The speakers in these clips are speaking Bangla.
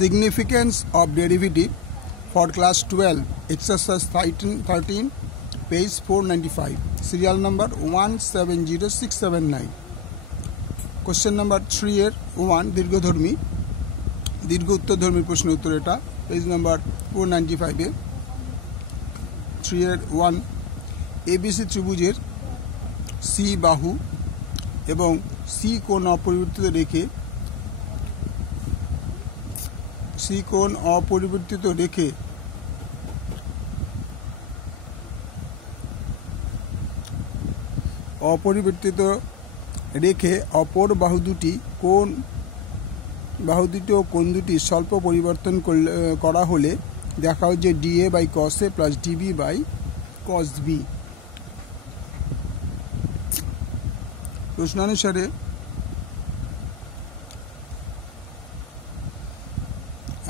Significance of derivative for class 12, exercise 13, page 495, serial number 170679. Question number 3 এর 1 দীর্ঘ উত্তরধর্মী প্রশ্ন উত্তর এটা পেজ নাম্বার 495 এ 3 এর 1 ABC ত্রিভুজের C বাহু এবং C কোণ অপরিবর্তিত রেখে অপর বাহু দুটি ও কোণ দুটি স্বল্প পরিবর্তন করা হলে দেখা হয় যে DA by cos A plus DB by cos B। প্রশ্নানুসারে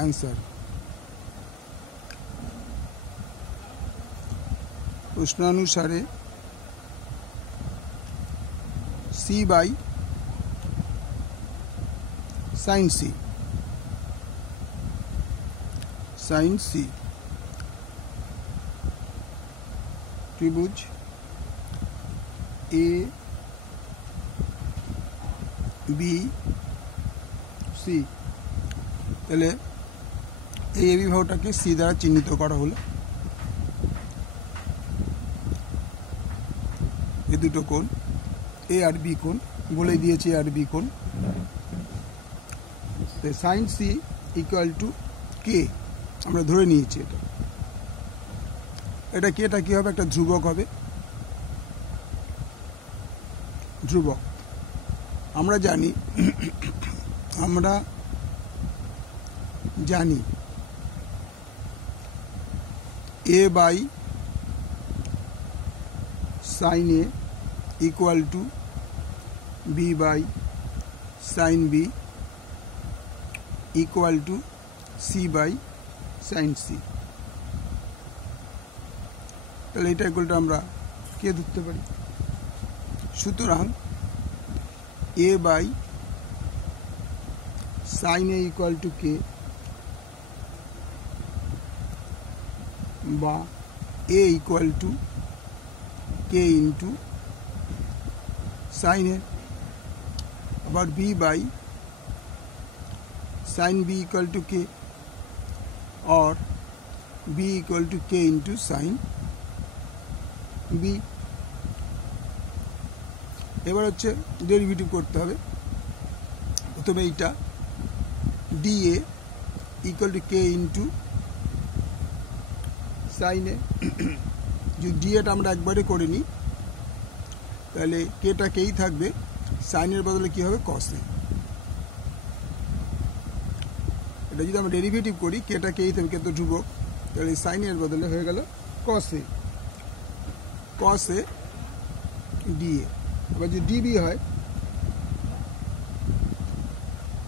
आंसर प्रश्नानुसारे C बाई sin C त्रिभुज A B C তাহলে এই এবি বাহুটাকে সি দ্বারা চিহ্নিত করা হলো। এই দুটো কোণ এ আর বি কোণ বলে দিয়েছে, আর বি কোণ সাইন সি ইকুয়াল টু কে আমরা ধরে নিয়েছি। এটা কেটা কি হবে? একটা ধ্রুবক হবে। আমরা জানি A by sine A equal to B by sine B equal to C by sine C। তাহলে এটা ইকুয়ালটা আমরা কে ধরতে পারি। সুতরাং A by sine A equal to K বা A equal to K into sine A, আবার B by sine B equal to K और B equal to K into sine B। এবার হচ্ছে ডেরিভেটিভ করতে হবে। প্রথমে এইটা DA equal to K into সাইনে, যদি ডিএটা আমরা একবারে করে নিই তাহলে কেটা কেই থাকবে, সাইনের বদলে কি হবে কস এ। এটা যদি আমরা ডেরিভেটিভ করি কেটা কেই থাকবে, কে তো ধ্রুবক, তাহলে সাইনের বদলে হয়ে গেল কস এ ডিএ। আবার যদি ডিবি হয়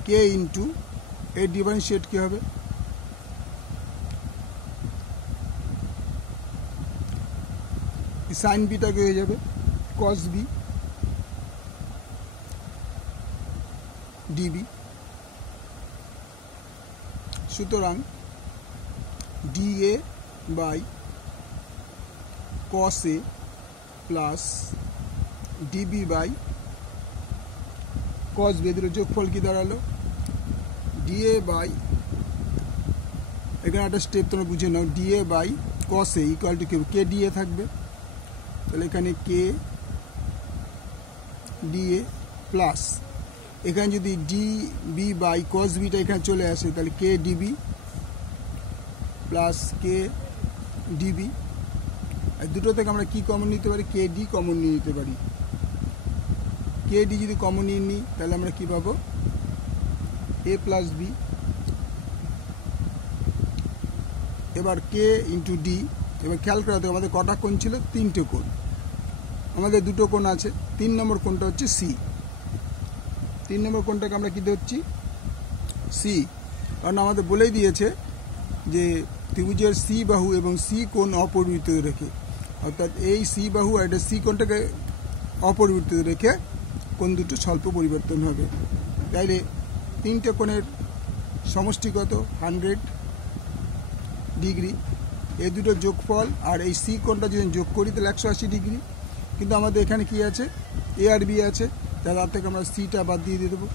কে ইন্টু এর ডিফারেন্সিয়েট কি হবে সাইন বিটাকে হয়ে যাবে কস বি ডিবি। সুতরাং dA by cos A plus DB by cos B, এদের যোগফল কি দাঁড়ালো ডিএ বাই, এখানে একটা স্টেপ তোমরা বুঝে নাও, DA by cos A equal to K DA থাকবে, তাহলে এখানে কে ডিএ প্লাস এখানে যদি ডিবি বাই কস বিটা এখানে চলে আসে তাহলে কে ডিবি প্লাস কে ডিবি। আর দুটো থেকে আমরা কি কমন নিতে পারি? কে ডি কমন নিয়ে নিতে পারি। কে ডি যদি কমন নিয়ে নিই তাহলে আমরা কি পাবো এ প্লাস বি। এবার কে ইন্টু ডি। এবার খেয়াল করা হবে আমাদের কটা কোণ ছিল? তিনটে কোণ। আমাদের দুটো কোণ আছে, 3 নম্বর কোণটা হচ্ছে সি। 3 নম্বর কোণটাকে আমরা কি ধরছি? সি, কারণ আমাদের বলেই দিয়েছে যে ত্রিভুজের সি বাহু এবং সি কোণ অপরিবর্তিত রেখে, অর্থাৎ এই সি বাহু আর এটা সি কোণটাকে অপরিবর্তিত রেখে কোণ দুটো স্বল্প পরিবর্তন হবে। তাইলে তিনটে কোণের সমষ্টিগত 100 ডিগ্রি, এই দুটো যোগফল আর এই সি কোণটা যদি যোগ করি তাহলে 180 ডিগ্রি। কিন্তু আমাদের এখানে কি আছে, এ আর বি আছে, তাহলে তার থেকে আমরা সিটা বাদ দিয়ে দেবো,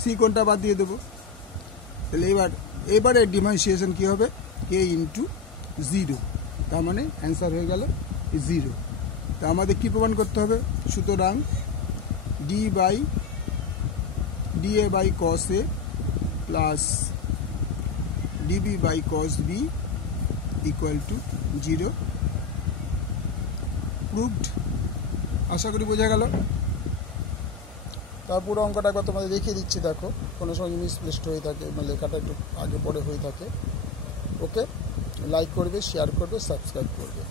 সি কোণটা বাদ দিয়ে দেবো। তাহলে এবারে ডিফারেন্সিয়েশন কী হবে, কে ইন্টু 0, তার মানে অ্যান্সার হয়ে গেল 0। তা আমাদের কী প্রমাণ করতে হবে, সুতরাং D A by cos A plus DB by cos B equal to 0 proved. আশা করি বোঝা গেল। তারপরে অঙ্কটা একবার তোমাদের দেখিয়ে দিচ্ছি, দেখো কোনো সময় মিসপ্লেসড হয়ে থাকে, মানে লেখাটা একটু আগে পরে হয়ে থাকে। ওকে, লাইক করবে, শেয়ার করবে, সাবস্ক্রাইব করবে।